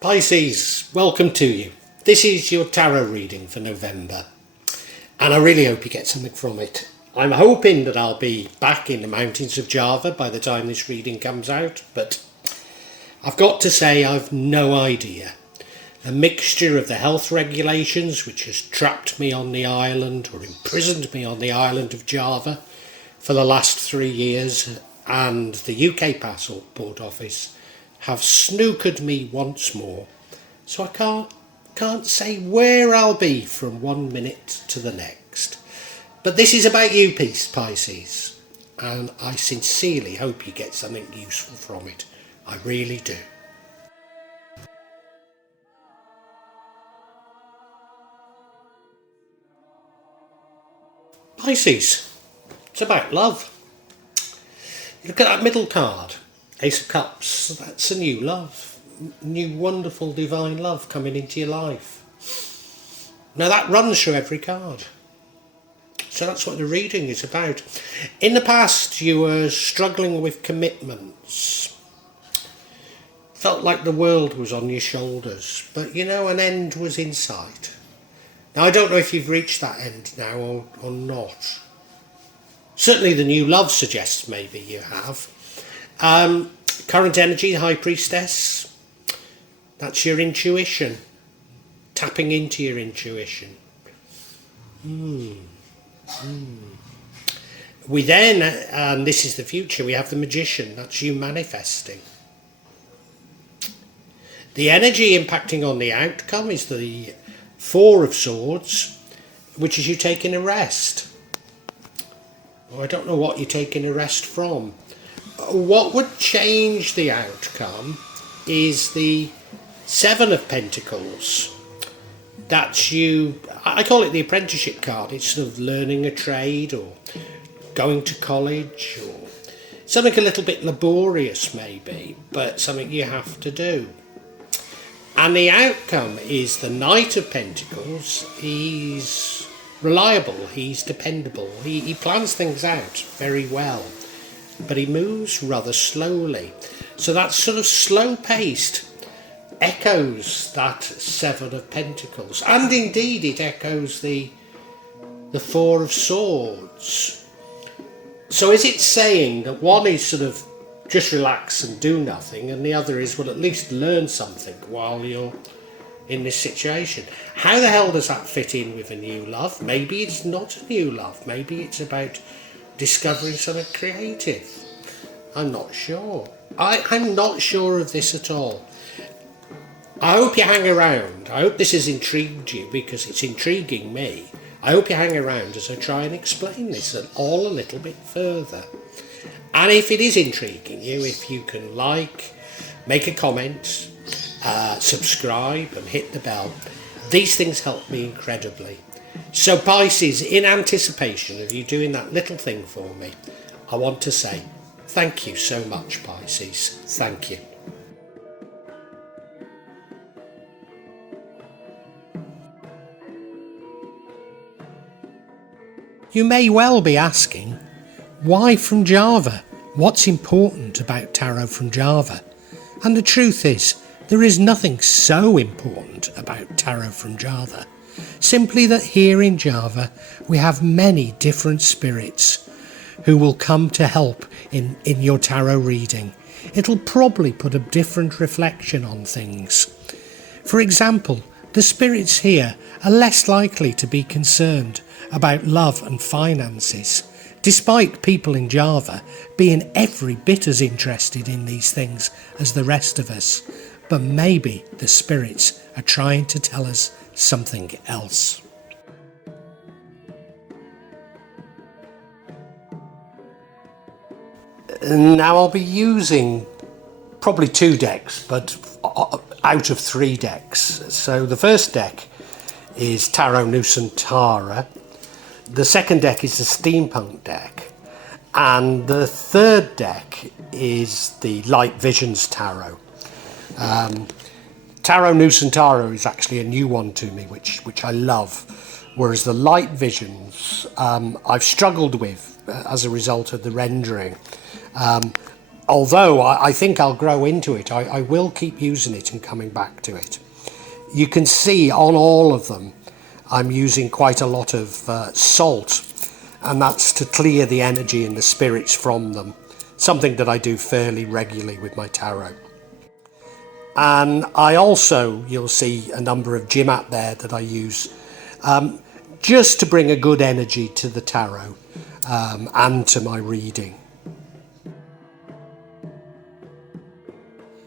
Pisces, welcome to you. This is your tarot reading for November, and I really hope you get something from it. I'm hoping that I'll be back in the mountains of Java by the time this reading comes out, but I've got to say I've no idea. A mixture of the health regulations, which has trapped me on the island or imprisoned me on the island of Java for the last 3 years, and the UK Passport Office have snookered me once more, so I can't say where I'll be from 1 minute to the next. But this is about you, Pisces, and I sincerely hope you get something useful from it. I really do. Pisces, it's about love. Look at that middle card, Ace of Cups. That's a new love, new wonderful divine love coming into your life. Now that runs through every card. So that's what the reading is about. In the past you were struggling with commitments. Felt like the world was on your shoulders, but an end was in sight. Now I don't know if you've reached that end now or not. Certainly the new love suggests maybe you have. Current energy, the High Priestess, that's your intuition, tapping into your intuition. We then, and this is the future, we have the Magician, that's you manifesting. The energy impacting on the outcome is the Four of Swords, which is you taking a rest. I don't know what you're taking a rest from. What would change the outcome is the Seven of Pentacles. That's you, I call it the apprenticeship card. It's sort of learning a trade or going to college or something a little bit laborious maybe, but something you have to do. And the outcome is the Knight of Pentacles. He's reliable, he's dependable, he plans things out very well, but he moves rather slowly. So that sort of slow-paced echoes that Seven of Pentacles, and indeed it echoes the Four of Swords. So is it saying that one is sort of just relax and do nothing, and the other is, well, at least learn something while you're in this situation? How the hell does that fit in with a new love? Maybe it's not a new love. Maybe it's about discovering something creative. I'm not sure. I'm not sure of this at all. I hope you hang around. I hope this has intrigued you, because it's intriguing me. I hope you hang around as I try and explain this all a little bit further. And if it is intriguing you, if you can make a comment, subscribe and hit the bell. These things help me incredibly. So Pisces, in anticipation of you doing that little thing for me, I want to say thank you so much, Pisces. Thank you. You may well be asking, why from Java? What's important about tarot from Java? And the truth is, there is nothing so important about tarot from Java. Simply that here in Java we have many different spirits who will come to help in your tarot reading. It'll probably put a different reflection on things. For example, the spirits here are less likely to be concerned about love and finances, despite people in Java being every bit as interested in these things as the rest of us. But maybe the spirits are trying to tell us something else. Now I'll be using probably 2 decks, but out of 3 decks. So the first deck is Tarot Nusantara. The second deck is the Steampunk deck. And the third deck is the Light Visions Tarot. Tarot Nusantara is actually a new one to me, which I love, whereas the Light Visions I've struggled with as a result of the rendering. although I think I'll grow into it, I will keep using it and coming back to it. You can see on all of them I'm using quite a lot of salt, and that's to clear the energy and the spirits from them, something that I do fairly regularly with my tarot. And I also, you'll see a number of gem out there that I use just to bring a good energy to the tarot and to my reading.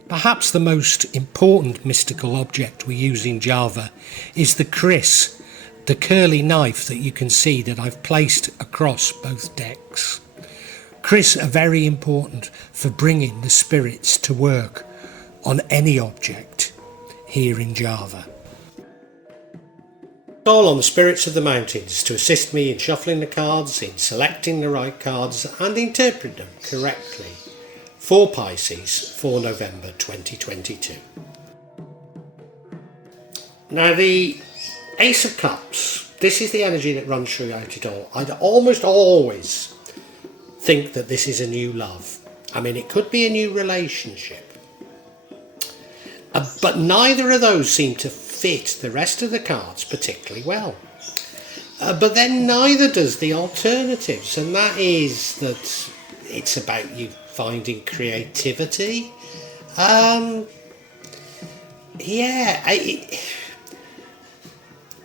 Perhaps the most important mystical object we use in Java is the kris, the curly knife that you can see that I've placed across both decks. Kris are very important for bringing the spirits to work on any object here in Java. Call on the spirits of the mountains to assist me in shuffling the cards, in selecting the right cards and interpret them correctly for Pisces for November 2022. Now the Ace of Cups, this is the energy that runs throughout it all. I'd almost always think that this is a new love. I mean, it could be a new relationship. But neither of those seem to fit the rest of the cards particularly well. But then neither does the alternatives, and that is that it's about you finding creativity.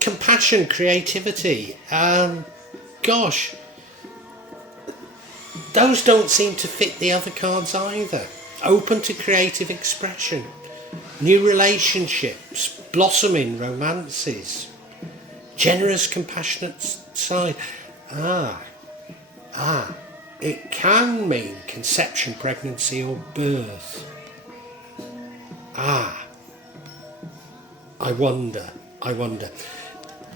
Compassion, creativity. Gosh, those don't seem to fit the other cards either. Open to creative expression, new relationships, blossoming romances, generous, compassionate side. It can mean conception, pregnancy or birth. I wonder.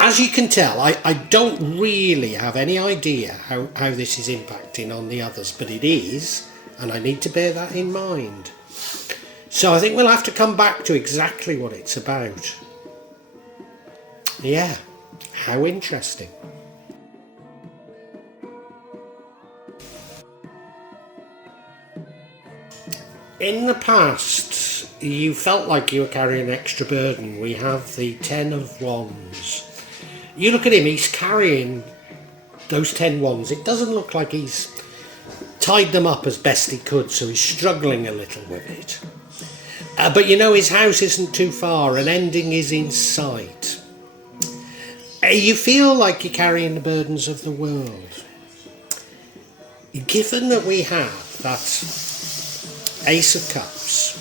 As you can tell, I don't really have any idea how this is impacting on the others, but it is, and I need to bear that in mind. So I think we'll have to come back to exactly what it's about. Yeah, how interesting. In the past, you felt like you were carrying an extra burden. We have the 10 of Wands. You look at him, he's carrying those 10 wands. It doesn't look like he's tied them up as best he could, so he's struggling a little with it. But you know, his house isn't too far, an ending is in sight. You feel like you're carrying the burdens of the world. Given that we have that Ace of Cups,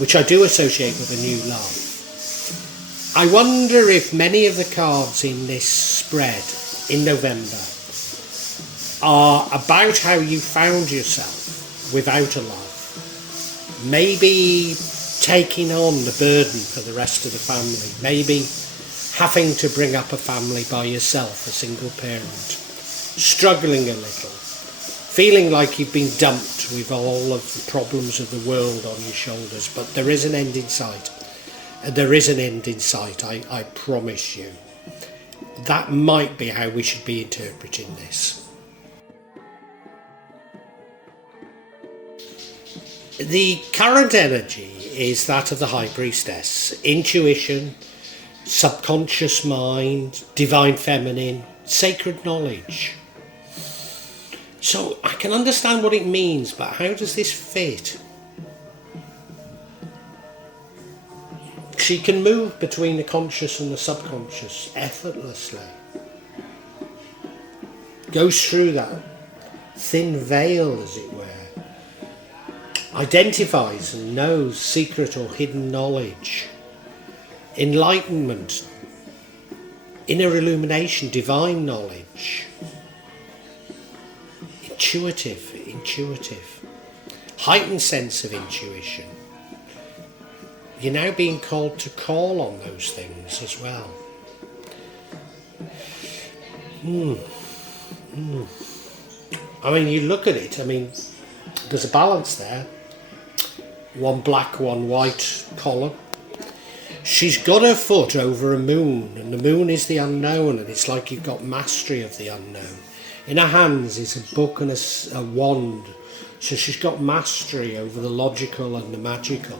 which I do associate with a new love, I wonder if many of the cards in this spread in November are about how you found yourself without a love. Maybe taking on the burden for the rest of the family. Maybe having to bring up a family by yourself, a single parent. Struggling a little. Feeling like you've been dumped with all of the problems of the world on your shoulders. But there is an end in sight. There is an end in sight, I promise you. That might be how we should be interpreting this. The current energy is that of the High Priestess. Intuition, subconscious mind, divine feminine, sacred knowledge. So I can understand what it means, but how does this fit? She can move between the conscious and the subconscious effortlessly. Goes through that thin veil, as it were. Identifies and knows secret or hidden knowledge. Enlightenment. Inner illumination, divine knowledge. Intuitive. Heightened sense of intuition. You're now being called to call on those things as well. I mean, you look at it, there's a balance there. One black, one white column. She's got her foot over a moon, and the moon is the unknown, and it's like you've got mastery of the unknown. In her hands is a book and a wand So she's got mastery over the logical and the magical.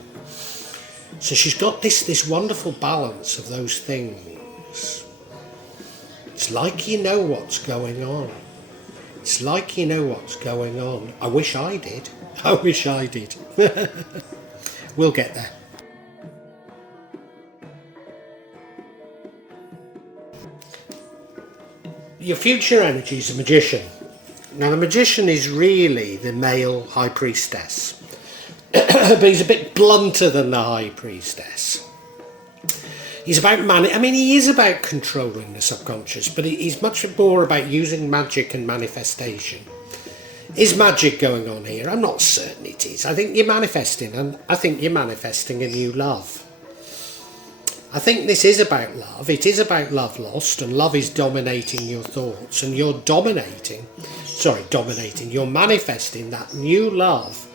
So she's got this wonderful balance of those things. It's like you know what's going on. It's like you know what's going on. I wish I did. I wish I did. We'll get there. Your future energy is a magician. Now the magician is really the male high priestess. But he's a bit blunter than the high priestess. He's about he is about controlling the subconscious, but he's much more about using magic and manifestation. Is magic going on here? I'm not certain it is. I think you're manifesting, and I think you're manifesting a new love. I think this is about love. It is about love lost, and love is dominating your thoughts, and you're you're manifesting that new love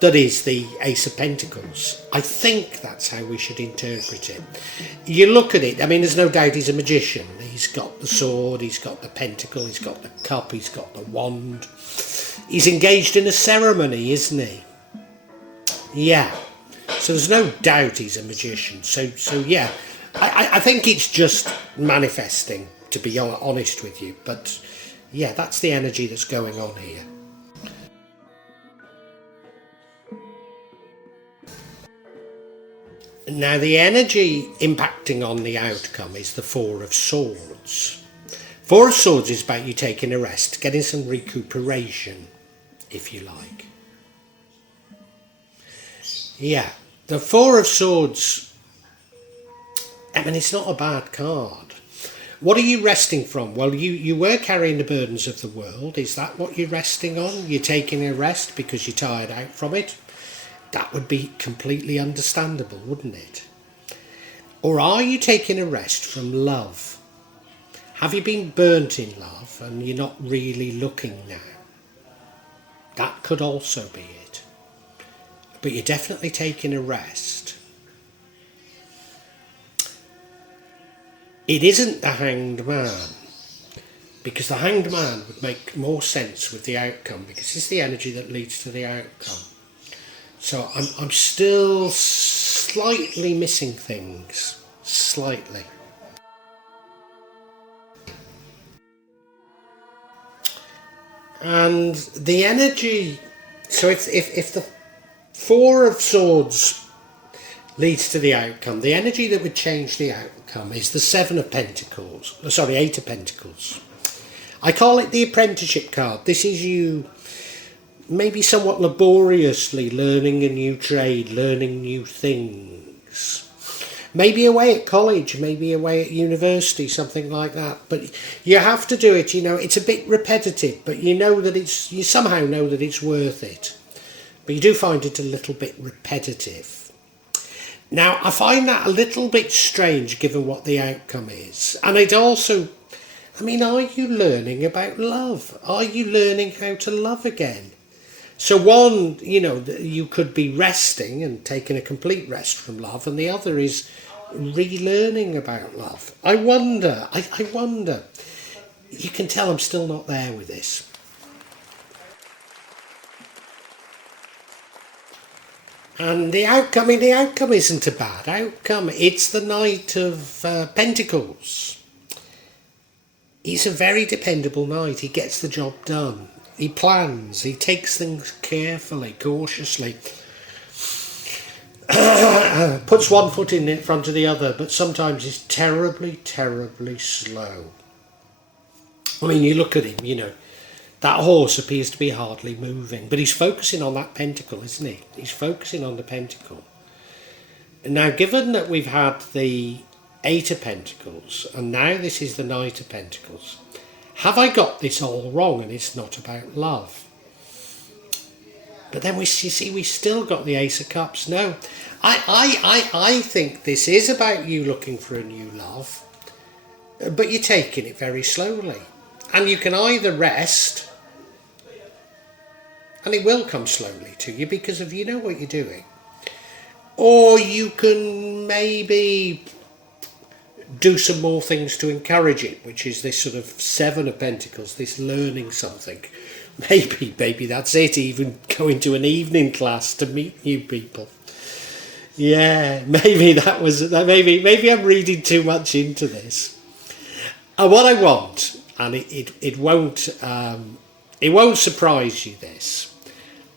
that is the Ace of Pentacles. I think that's how we should interpret it. You look at it, there's no doubt he's a magician. He's got the sword, he's got the pentacle, he's got the cup, he's got the wand. He's engaged in a ceremony, isn't he? Yeah. So there's no doubt he's a magician. So yeah, I think it's just manifesting, to be honest with you. But yeah, that's the energy that's going on here. Now the energy impacting on the outcome is the Four of Swords. Four of Swords is about you taking a rest, getting some recuperation, if you like. Yeah, the Four of Swords, it's not a bad card. What are you resting from? Well, you were carrying the burdens of the world. Is that what you're resting on? You're taking a rest because you're tired out from it? That would be completely understandable, wouldn't it? Or are you taking a rest from love? Have you been burnt in love and you're not really looking now? That could also be it. But you're definitely taking a rest. It isn't the Hanged Man, because the Hanged Man would make more sense with the outcome, because it's the energy that leads to the outcome. So I'm still slightly missing things, slightly. And the energy, so if the Four of Swords leads to the outcome, the energy that would change the outcome is the Eight of Pentacles. I call it the apprenticeship card. This is you maybe somewhat laboriously learning a new trade, learning new things. Maybe away at college, maybe away at university, something like that. But you have to do it, it's a bit repetitive, but you somehow know that it's worth it. But you do find it a little bit repetitive. Now, I find that a little bit strange given what the outcome is. And it also, are you learning about love? Are you learning how to love again? So one, you could be resting and taking a complete rest from love, and the other is relearning about love. I wonder. You can tell I'm still not there with this. And the outcome isn't a bad outcome. It's the Knight of Pentacles. He's a very dependable knight. He gets the job done. He plans, he takes things carefully, cautiously, puts one foot in front of the other, but sometimes he's terribly, terribly slow. You look at him, that horse appears to be hardly moving, but he's focusing on that pentacle, isn't he? He's focusing on the pentacle. And now, given that we've had the Eight of Pentacles, and now this is the Knight of Pentacles, have I got this all wrong and it's not about love? But then we still got the Ace of Cups. No, I think this is about you looking for a new love, but you're taking it very slowly. And you can either rest, and it will come slowly to you because of you know what you're doing, or you can maybe do some more things to encourage it, which is this sort of Seven of Pentacles, this learning something, Maybe that's it. Even going to an evening class to meet new people. Yeah, maybe that was that. Maybe I'm reading too much into this. What I want, and it won't surprise you. This,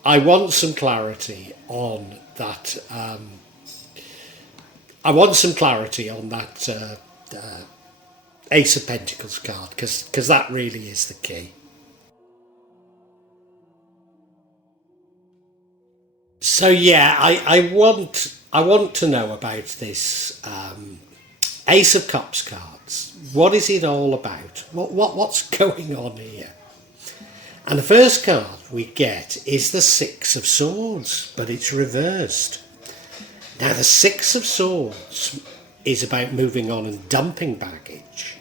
I want some clarity on that. I want some clarity on that Ace of Pentacles card, because that really is the key. So yeah, I want to know about this Ace of Cups cards. What is it all about? What's going on here? And the first card we get is the Six of Swords, but it's reversed. Now the Six of Swords is about moving on and dumping baggage.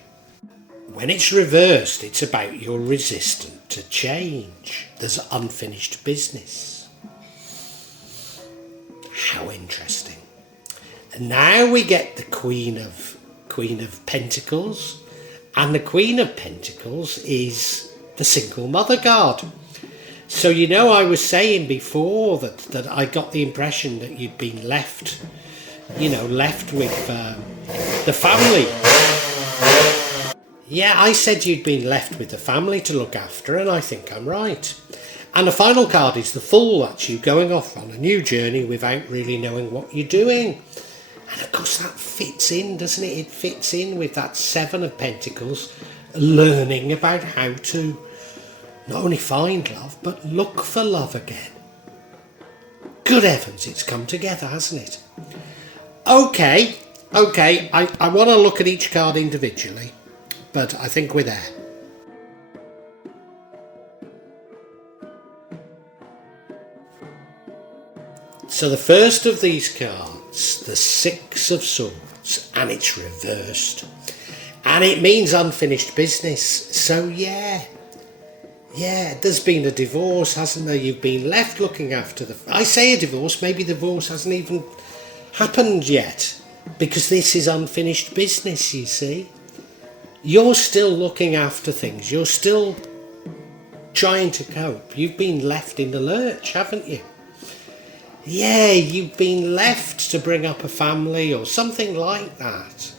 When it's reversed, it's about you're resistant to change. There's unfinished business. How interesting. And now we get the Queen of Pentacles, and the Queen of Pentacles is the single mother card. So I was saying before that I got the impression that you'd been left with the family. Yeah, I said you'd been left with the family to look after, and I think I'm right. And the final card is the Fool. That's you going off on a new journey without really knowing what you're doing. And of course that fits in, doesn't it? It fits in with that Seven of Pentacles, learning about how to not only find love, but look for love again. Good heavens, it's come together, hasn't it? Okay, I want to look at each card individually, but I think we're there. So the first of these cards, the Six of Swords, and it's reversed. And it means unfinished business. So yeah, there's been a divorce, hasn't there? You've been left looking after I say a divorce, maybe the divorce hasn't even happened yet, because this is unfinished business, you see. You're still looking after things. You're still trying to cope. You've been left in the lurch, haven't you? Yeah, you've been left to bring up a family or something like that.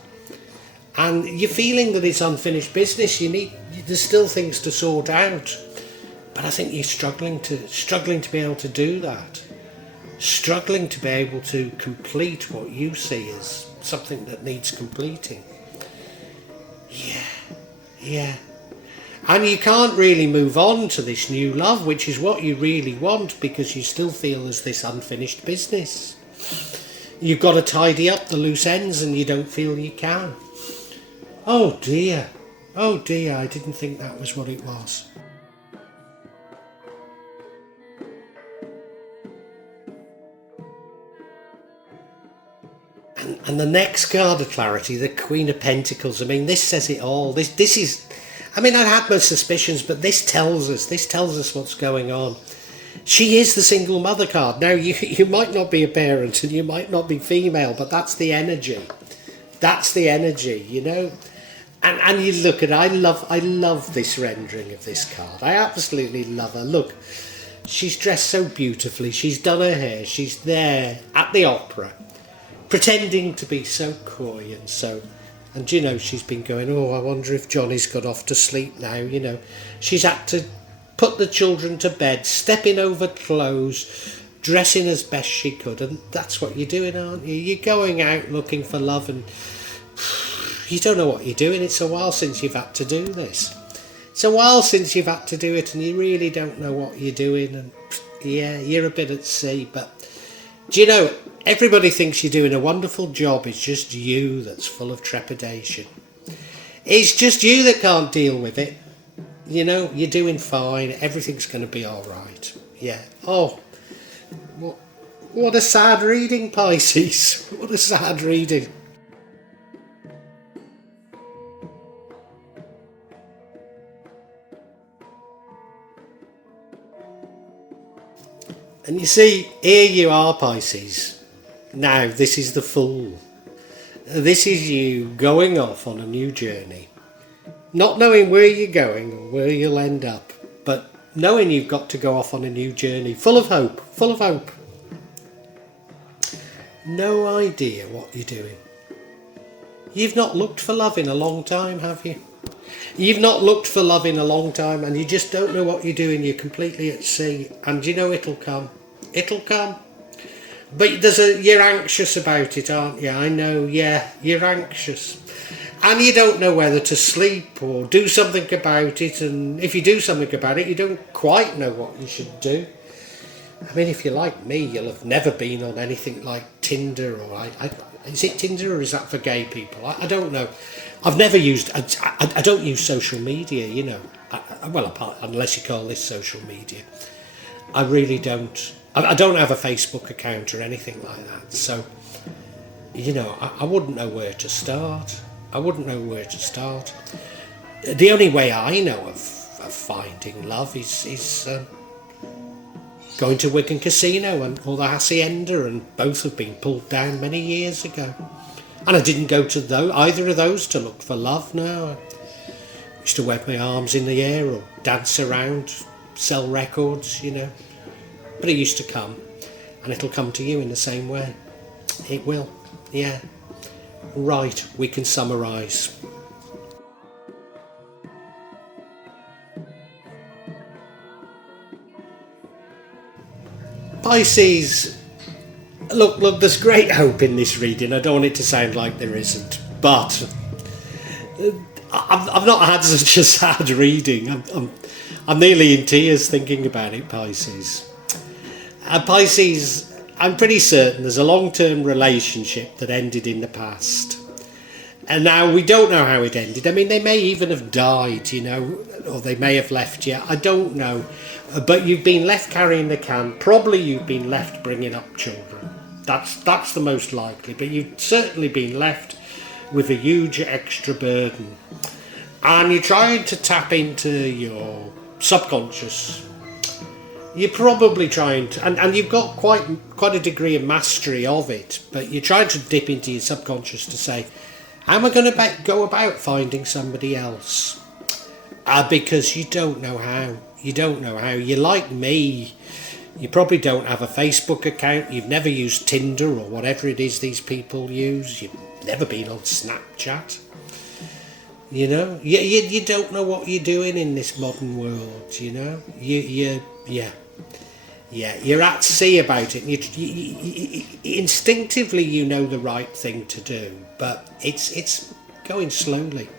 And you're feeling that it's unfinished business. There's still things to sort out. But I think you're struggling to be able to do that. Struggling to be able to complete what you see as something that needs completing. Yeah. And you can't really move on to this new love, which is what you really want, because you still feel there's this unfinished business. You've got to tidy up the loose ends and you don't feel you can. Oh dear, I didn't think that was what it was. And the next card of clarity, the Queen of Pentacles, I mean, this says it all. This is... I mean, I had my suspicions, but this tells us what's going on. She is the single mother card. Now, you might not be a parent and you might not be female, but that's the energy. That's the energy, And you look at, I love this rendering of this card. I absolutely love her. Look, she's dressed so beautifully. She's done her hair. She's there at the opera, pretending to be so coy and so... And she's been going, I wonder if Johnny's got off to sleep now, She's had to put the children to bed, stepping over clothes, dressing as best she could. And that's what you're doing, aren't you? You're going out looking for love and you don't know what you're doing. It's a while since you've had to do this. It's a while since you've had to do it and you really don't know what you're doing. And yeah, you're a bit at sea. But everybody thinks you're doing a wonderful job. It's just you that's full of trepidation. It's just you that can't deal with it. You're doing fine. Everything's going to be all right. Yeah. Oh, what a sad reading, Pisces. What a sad reading. And you see, here you are, Pisces. Now, this is the Fool. This is you going off on a new journey. Not knowing where you're going or where you'll end up, but knowing you've got to go off on a new journey, full of hope, full of hope. No idea what you're doing. You've not looked for love in a long time, have you? You've not looked for love in a long time, and you just don't know what you're doing. You're completely at sea, and you know it'll come. It'll come. But you're anxious about it, aren't you? I know, yeah, you're anxious. And you don't know whether to sleep or do something about it, and if you do something about it, you don't quite know what you should do. I mean, if you're like me, you'll have never been on anything like Tinder, or is it Tinder or is that for gay people? I don't know. I've never used, I don't use social media, you know. Unless you call this social media. I really don't. I don't have a Facebook account or anything like that. So, you know, I wouldn't know where to start. I wouldn't know where to start. The only way I know of finding love is going to Wigan Casino or the Hacienda, and both have been pulled down many years ago. And I didn't go to either of those to look for love, no. I used to wave my arms in the air or dance around, sell records, you know. But it used to come, and it'll come to you in the same way. It will, yeah. Right, we can summarise. Pisces, look, there's great hope in this reading. I don't want it to sound like there isn't, but I've not had such a sad reading. I'm nearly in tears thinking about it, Pisces. Pisces, I'm pretty certain there's a long-term relationship that ended in the past. And now we don't know how it ended. I mean, they may even have died, you know, or they may have left you. I don't know. But you've been left carrying the can. Probably you've been left bringing up children. That's the most likely. But you've certainly been left with a huge extra burden. And you're trying to tap into your subconscious. You're probably trying to, and you've got quite a degree of mastery of it, but you're trying to dip into your subconscious to say, how am I going to go about finding somebody else? Because you don't know how. You don't know how. You're like me. You probably don't have a Facebook account. You've never used Tinder or whatever it is these people use. You've never been on Snapchat. You know, you don't know what you're doing in this modern world. You know, you're at sea about it. You instinctively, you know the right thing to do, but it's going slowly.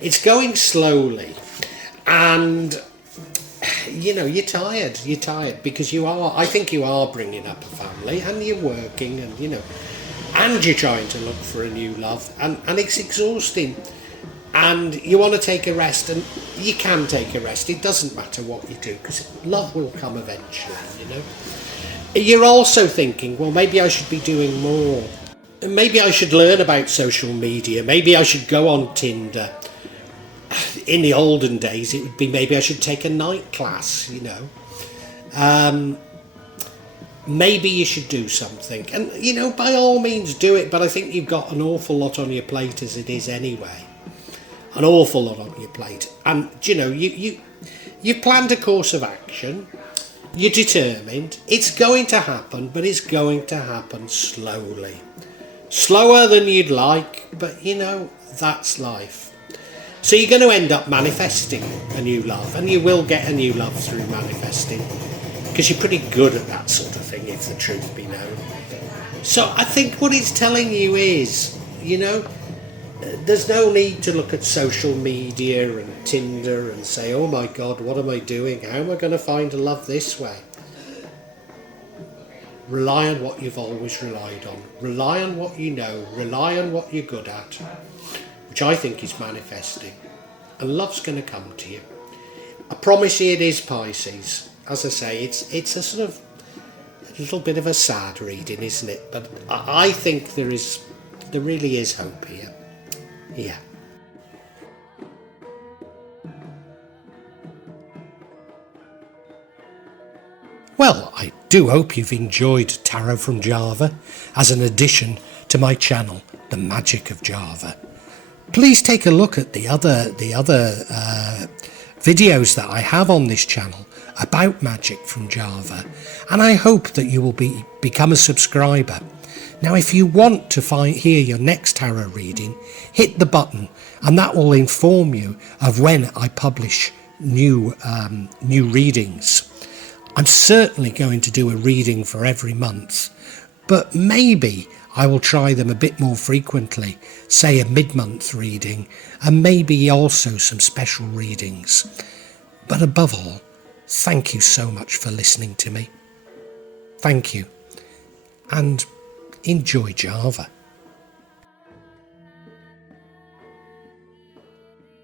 It's going slowly, and you know you're tired. You're tired because you are. I think you are bringing up a family, and you're working, and you know, and you're trying to look for a new love, and it's exhausting. And you want to take a rest, and you can take a rest. It doesn't matter what you do, because love will come eventually, you know. You're also thinking, well, maybe I should be doing more. Maybe I should learn about social media. Maybe I should go on Tinder. In the olden days, it would be maybe I should take a night class, you know. Maybe you should do something. And, you know, by all means do it, but I think you've got an awful lot on your plate as it is anyway. An awful lot on your plate, and you know you've planned a course of action. You're determined. It's going to happen, but it's going to happen slowly, slower than you'd like. But you know that's life. So you're going to end up manifesting a new love, and you will get a new love through manifesting, because you're pretty good at that sort of thing, if the truth be known. So I think what it's telling you is, you know, there's no need to look at social media and Tinder and say, oh my God, what am I doing? How am I going to find a love this way? Rely on what you've always relied on. Rely on what you know. Rely on what you're good at, which I think is manifesting. And love's going to come to you. I promise you it is, Pisces. As I say, it's a sort of a little bit of a sad reading, isn't it? But I think there really is hope here. Yeah. Well, I do hope you've enjoyed Tarot from Java as an addition to my channel, The Magic of Java. Please take a look at the other videos that I have on this channel about magic from Java, and I hope that you will become a subscriber. Now, if you want to hear your next tarot reading, hit the button, and that will inform you of when I publish new readings. I'm certainly going to do a reading for every month, but maybe I will try them a bit more frequently, say a mid-month reading, and maybe also some special readings. But above all, thank you so much for listening to me. Thank you, and enjoy Java.